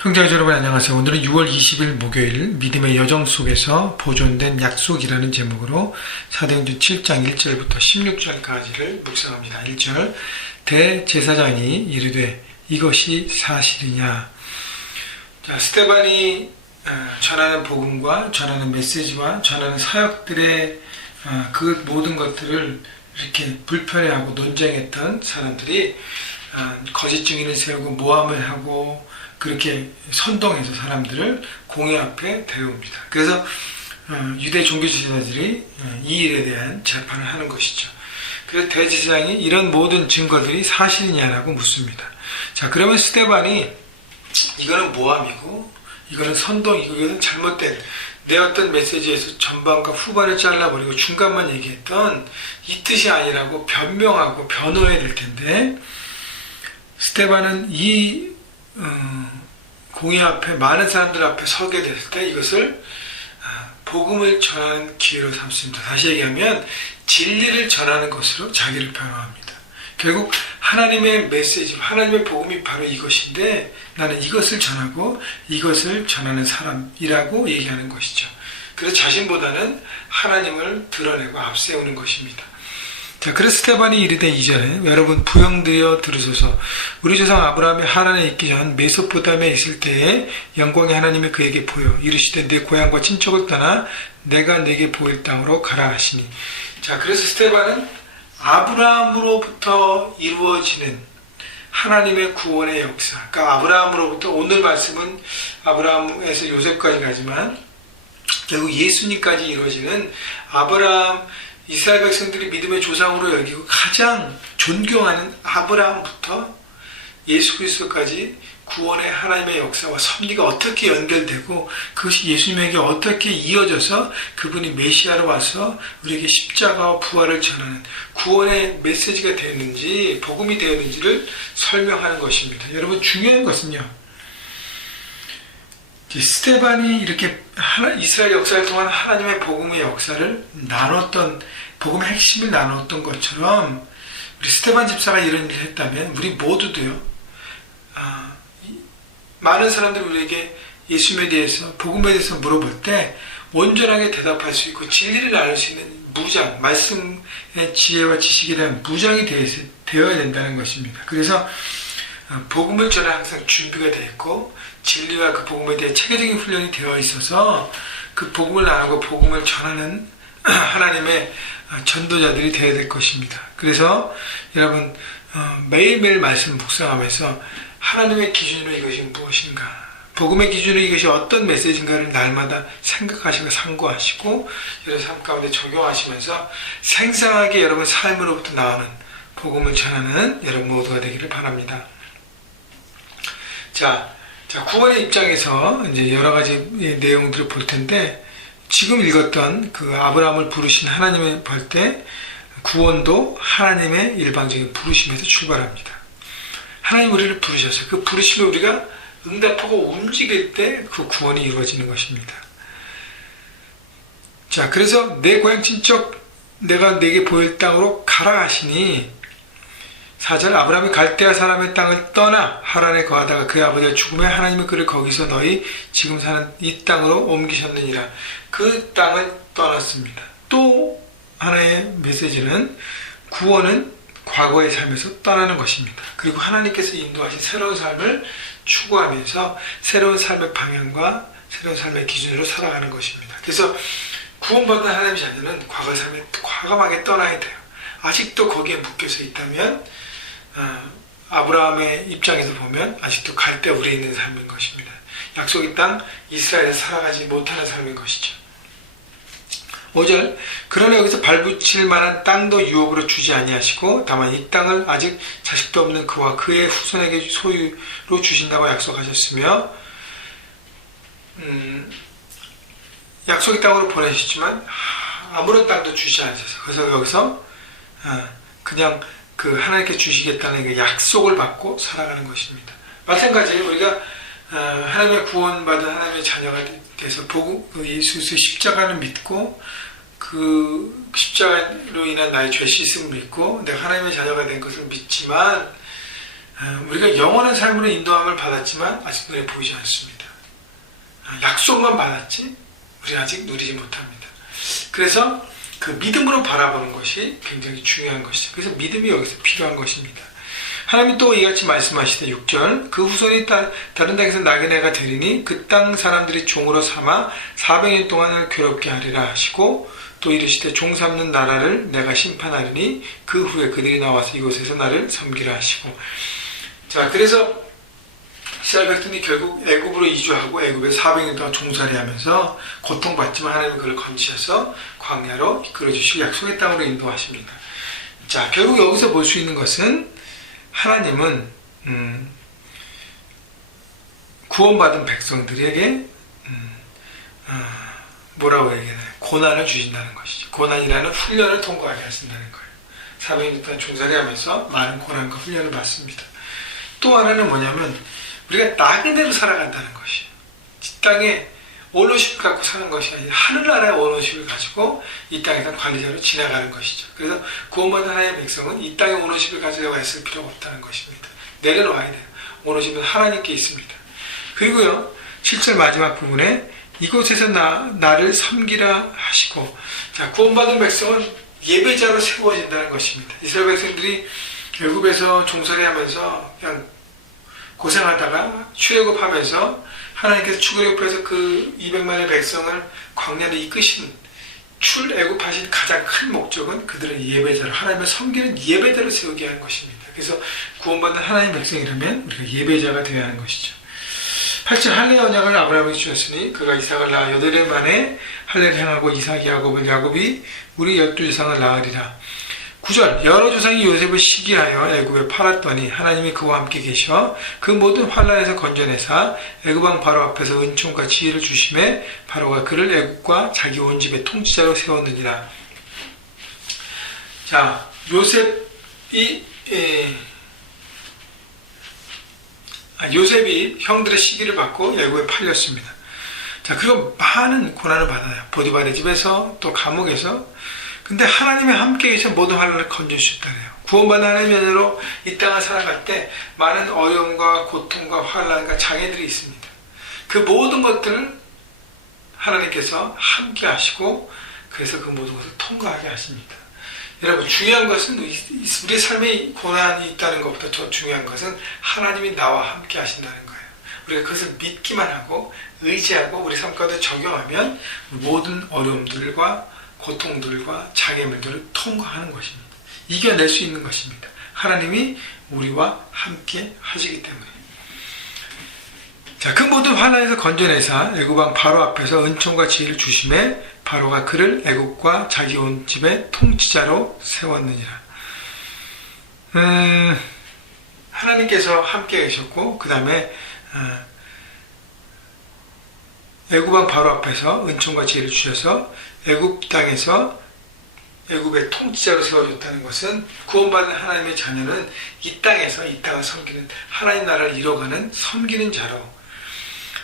형제자 여러분 안녕하세요. 오늘은 6월 20일 목요일 믿음의 여정 속에서 보존된 약속이라는 제목으로 사도행전 7장 1절부터 16절까지를 묵상합니다. 1절 대제사장이 이르되 이것이 사실이냐. 자, 스데반이 전하는 복음과 전하는 메시지와 전하는 사역들의 그 모든 것들을 이렇게 불편해하고 논쟁했던 사람들이 거짓 증인을 세우고 모함을 하고 그렇게 선동해서 사람들을 공회 앞에 데려옵니다. 그래서 유대 종교 지도자들이 이 일에 대한 재판을 하는 것이죠. 그래서 대제사장이 이런 모든 증거들이 사실이냐라고 묻습니다. 자, 그러면 스데반이 이거는 모함이고 이거는 선동이고 이거는 잘못된 내 어떤 메시지에서 전반과 후반을 잘라버리고 중간만 얘기했던 이 뜻이 아니라고 변명하고 변호해야 될 텐데, 스데반은 이 공회 앞에 많은 사람들 앞에 서게 됐을 때 이것을 복음을 전하는 기회로 삼습니다. 다시 얘기하면 진리를 전하는 것으로 자기를 변호합니다. 결국 하나님의 메시지, 하나님의 복음이 바로 이것인데 나는 이것을 전하고 이것을 전하는 사람이라고 얘기하는 것이죠. 그래서 자신보다는 하나님을 드러내고 앞세우는 것입니다. 자, 그래서 스데반이 이르되 2절에 여러분 부형되어 들으소서. 우리 조상 아브라함이 하란에 있기 전 메소포타미아에 있을 때에 영광의 하나님이 그에게 보여 이르시되 내 고향과 친척을 떠나 내가 내게 보일 땅으로 가라 하시니. 자, 그래서 스데반은 아브라함으로부터 이루어지는 하나님의 구원의 역사, 그러니까 아브라함으로부터, 오늘 말씀은 아브라함에서 요셉까지 가지만 결국 예수님까지 이루어지는 아브라함, 이스라엘 백성들이 믿음의 조상으로 여기고 가장 존경하는 아브라함부터 예수 그리스도까지 구원의 하나님의 역사와 섭리가 어떻게 연결되고 그것이 예수님에게 어떻게 이어져서 그분이 메시아로 와서 우리에게 십자가와 부활을 전하는 구원의 메시지가 되었는지, 복음이 되었는지를 설명하는 것입니다. 여러분, 중요한 것은요, 스데반이 이렇게 이스라엘 역사를 통한 하나님의 복음의 역사를 나눴던, 복음의 핵심을 나눴던 것처럼 우리 스데반 집사가 이런 일을 했다면 우리 모두도요, 많은 사람들이 우리에게 예수님에 대해서, 복음에 대해서 물어볼 때 온전하게 대답할 수 있고 진리를 나눌 수 있는 무장, 말씀의 지혜와 지식에 대한 무장이 되어야 된다는 것입니다. 그래서 복음을 전할 항상 준비가 되어 있고 진리와 그 복음에 대해 체계적인 훈련이 되어 있어서 그 복음을 나누고 복음을 전하는 하나님의 전도자들이 되어야 될 것입니다. 그래서 여러분, 매일매일 말씀 묵상하면서 하나님의 기준으로 이것이 무엇인가, 복음의 기준으로 이것이 어떤 메시지인가를 날마다 생각하시고 상고하시고 여러분 삶 가운데 적용하시면서 생생하게 여러분 삶으로부터 나오는 복음을 전하는 여러분 모두가 되기를 바랍니다. 자, 구원의 입장에서 이제 여러 가지 내용들을 볼 텐데, 지금 읽었던 그 아브라함을 부르신 하나님을 볼 때 구원도 하나님의 일방적인 부르심에서 출발합니다. 하나님 우리를 부르셔서 그 부르심을 우리가 응답하고 움직일 때 그 구원이 이루어지는 것입니다. 자, 그래서 내 고향 친척 내가 내게 보일 땅으로 가라 하시니, 4절 아브라함이 갈대아 사람의 땅을 떠나 하란에 거하다가 그의 아버지가 죽음에 하나님은 그를 거기서 너희 지금 사는 이 땅으로 옮기셨느니라. 그 땅을 떠났습니다. 또 하나의 메시지는 구원은 과거의 삶에서 떠나는 것입니다. 그리고 하나님께서 인도하신 새로운 삶을 추구하면서 새로운 삶의 방향과 새로운 삶의 기준으로 살아가는 것입니다. 그래서 구원받은 하나님의 자녀는 과거 삶에 과감하게 떠나야 돼요. 아직도 거기에 묶여서 있다면 아브라함의 입장에서 보면 아직도 갈대 우리에 있는 삶인 것입니다. 약속의 땅 이스라엘에서 살아가지 못하는 삶인 것이죠. 5절 그러나 여기서 발붙일 만한 땅도 유업으로 주지 아니하시고 다만 이 땅을 아직 자식도 없는 그와 그의 후손에게 소유로 주신다고 약속하셨으며, 약속의 땅으로 보내셨지만 아무런 땅도 주지 않으셔서, 그래서 여기서 그냥 그 하나님께 주시겠다는 그 약속을 받고 살아가는 것입니다. 마찬가지로 우리가 하나님의 구원받은 하나님의 자녀가 돼서 예수 그리스도의 십자가를 믿고 그 십자가로 인한 나의 죄 씻음을 믿고 내가 하나님의 자녀가 된 것을 믿지만 우리가 영원한 삶으로 인도함을 받았지만 아직 눈에 보이지 않습니다. 약속만 받았지 우리 아직 누리지 못합니다. 그래서 그 믿음으로 바라보는 것이 굉장히 중요한 것이죠. 그래서 믿음이 여기서 필요한 것입니다. 하나님이 또 이같이 말씀하시되 6절 그 후손이 다른 땅에서 나그네가 되리니 그 땅 사람들이 종으로 삼아 400년 동안을 괴롭게 하리라 하시고 또 이르시되 종 삼는 나라를 내가 심판하리니 그 후에 그들이 나와서 이곳에서 나를 섬기라 하시고. 자, 그래서 이스라엘 백성이 결국 애굽으로 이주하고 애굽에 400년 동안 종살이 하면서 고통받지만 하나님은 그를 건지셔서 광야로 이끌어 주시고 약속의 땅으로 인도하십니다. 자, 결국 여기서 볼 수 있는 것은 하나님은 구원받은 백성들에게 뭐라고 얘기하나요? 고난을 주신다는 것이죠. 고난이라는 훈련을 통과하게 하신다는 거예요. 400년 동안 종살이 하면서 많은 고난과 훈련을 받습니다. 또 하나는 뭐냐면 우리가 나그네로 살아간다는 것이에요. 이 땅에 오너십을 갖고 사는 것이 아니라 하늘나라의 오너십을 가지고 이 땅에서 관리자로 지나가는 것이죠. 그래서 구원받은 하나님의 백성은 이 땅에 오너십을 가지려고 애쓸 필요가 없다는 것입니다. 내려놓아야 돼요. 오너십은 하나님께 있습니다. 그리고요 7절 마지막 부분에 이곳에서 나를 섬기라 하시고. 자, 구원받은 백성은 예배자로 세워진다는 것입니다. 이스라엘 백성들이 애굽에서 종살이 하면서 그냥 고생하다가 출애굽하면서 하나님께서 출애굽해서 그 200만의 백성을 광야로 이끄신 출애굽하신 가장 큰 목적은 그들을 예배자로 하나님을 섬기는 예배자로 세우게 하는 것입니다. 그래서 구원받는 하나님의 백성이라면 우리가 예배자가 되어야 하는 것이죠. 8절 할례 언약을 아브라함에게 주셨으니 그가 이삭을 낳아 8해 만에 할례를 행하고 이삭이 야곱이 우리 12조상을 낳으리라. 9절 여러 조상이 요셉을 시기하여 애굽에 팔았더니 하나님이 그와 함께 계셔 그 모든 환난에서 건져내사 애굽 왕 바로 앞에서 은총과 지혜를 주심에 바로가 그를 애굽과 자기 온 집의 통치자로 세웠느니라. 자, 요셉이 형들의 시기를 받고 애굽에 팔렸습니다. 자, 그리고 많은 고난을 받아요. 보디발의 집에서 또 감옥에서. 근데 하나님이 함께 계셔 모든 환난을 건져주셨다네요. 구원받은 하나님의 자녀로 이 땅을 살아갈 때 많은 어려움과 고통과 환난과 장애들이 있습니다. 그 모든 것들을 하나님께서 함께 하시고 그래서 그 모든 것을 통과하게 하십니다. 여러분, 중요한 것은 우리 삶에 고난이 있다는 것보다 더 중요한 것은 하나님이 나와 함께 하신다는 거예요. 우리가 그것을 믿기만 하고 의지하고 우리 삶 가운데 적용하면 모든 어려움들과 고통들과 장애물들을 통과하는 것입니다. 이겨낼 수 있는 것입니다. 하나님이 우리와 함께 하시기 때문에. 자, 그 모든 환난에서 건져내사 애굽 왕 바로 앞에서 은총과 지혜를 주심에 바로가 그를 애굽과 자기 온 집의 통치자로 세웠느니라. 하나님께서 함께 계셨고 그 다음에 애굽 왕 바로 앞에서 은총과 지혜를 주셔서 애굽 땅에서 애굽의 통치자로 세워줬다는 것은 구원받은 하나님의 자녀는 이 땅에서 이 땅을 섬기는 하나님 나라를 이뤄가는 섬기는 자로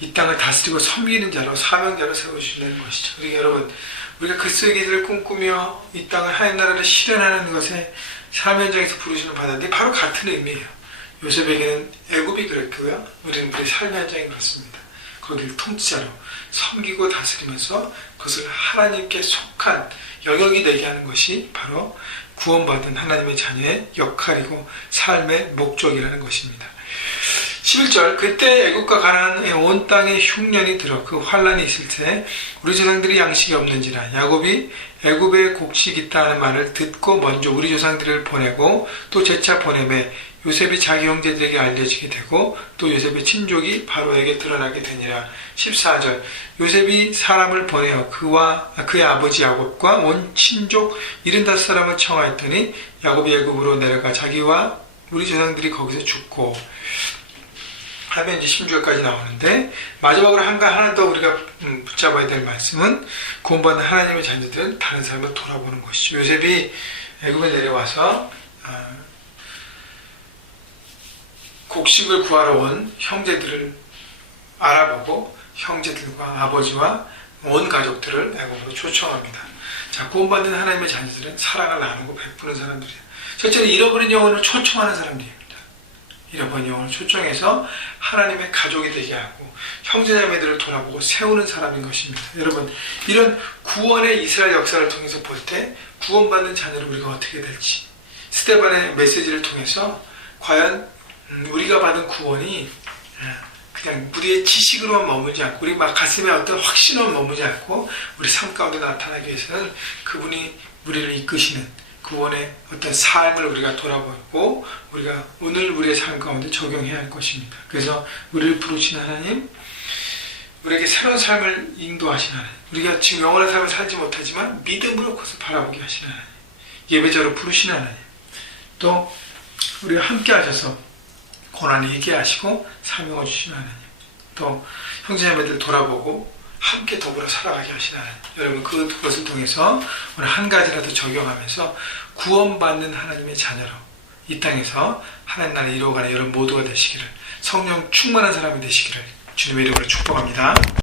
이 땅을 다스리고 섬기는 자로 사명자로 세워주신다는 것이죠. 그러니까 여러분, 우리가 그리스도의 길을 꿈꾸며 이 땅을 하나님 나라를 실현하는 것에 삶의 현장에서 부르심을 받았는데 바로 같은 의미예요. 요셉에게는 애굽이 그랬고요. 우리는 우리 삶의 현장이 그렇습니다. 거기를 통치자로 섬기고 다스리면서 그것을 하나님께 속한 영역이 되게 하는 것이 바로 구원받은 하나님의 자녀의 역할이고 삶의 목적이라는 것입니다. 11절 그때 애굽과 가나안의 온 땅에 흉년이 들어 그 환란이 있을 때 우리 조상들이 양식이 없는지라 야곱이 애굽에 곡식이 있다 하는 말을 듣고 먼저 우리 조상들을 보내고 또 재차 보내매 요셉이 자기 형제들에게 알려지게 되고 또 요셉의 친족이 바로에게 드러나게 되니라. 14절 요셉이 사람을 보내어 그와 그의 아버지 야곱과 온 친족 75사람을 청하였더니 야곱이 애굽으로 내려가 자기와 우리 조상들이 거기서 죽고 하면 이제 16절까지 나오는데 마지막으로 하나 더 우리가 붙잡아야 될 말씀은 구원받는 하나님의 자녀들은 다른 삶을 돌아보는 것이죠. 요셉이 애굽에 내려와서 곡식을 구하러 온 형제들을 알아보고 형제들과 아버지와 온 가족들을 애굽으로 초청합니다. 자, 구원받는 하나님의 자녀들은 사랑을 나누고 베푸는 사람들이에요. 첫째는 잃어버린 영혼을 초청하는 사람들입니다. 잃어버린 영혼을 초청해서 하나님의 가족이 되게 하고 형제자매들을 돌아보고 세우는 사람인 것입니다. 여러분, 이런 구원의 이스라엘 역사를 통해서 볼 때 구원받는 자녀를 우리가 어떻게 될지, 스데반의 메시지를 통해서 과연 우리가 받은 구원이 그냥 우리의 지식으로만 머물지 않고 우리 막 가슴에 어떤 확신으로 머물지 않고 우리 삶 가운데 나타나기 위해서는 그분이 우리를 이끄시는 구원의 어떤 삶을 우리가 돌아보고 우리가 오늘 우리의 삶 가운데 적용해야 할 것입니다. 그래서 우리를 부르신 하나님, 우리에게 새로운 삶을 인도하신 하나님, 우리가 지금 영원한 삶을 살지 못하지만 믿음으로 그것을 바라보게 하시는 하나님, 예배자로 부르시는 하나님, 또 우리가 함께 하셔서 고난을 이기게 하시고 사명을 주시는 하나님, 또 형제자매들 돌아보고 함께 더불어 살아가게 하시는 하나님, 여러분 그것을 통해서 오늘 한 가지라도 적용하면서 구원받는 하나님의 자녀로 이 땅에서 하나님 나라를 이루어가는 여러분 모두가 되시기를, 성령 충만한 사람이 되시기를 주님의 이름으로 축복합니다.